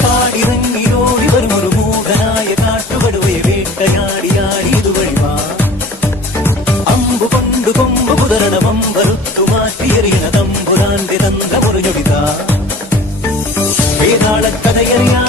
കാടിറങ്ങിയോടി വരുമൊരു മൂകനായ കാട്ടുകടുവയെ വേട്ടയാടിയാടി ഇതുവഴിവാ അമ്പു കൊണ്ടു കൊമ്പ് കുതിരണം അമ്പറുത്തു മാറ്റിയെറിയണ തമ്പുരാന്റെ തന്ത്രമൊരു ഞൊടിതാ വേതാളക്കഥയറിയാ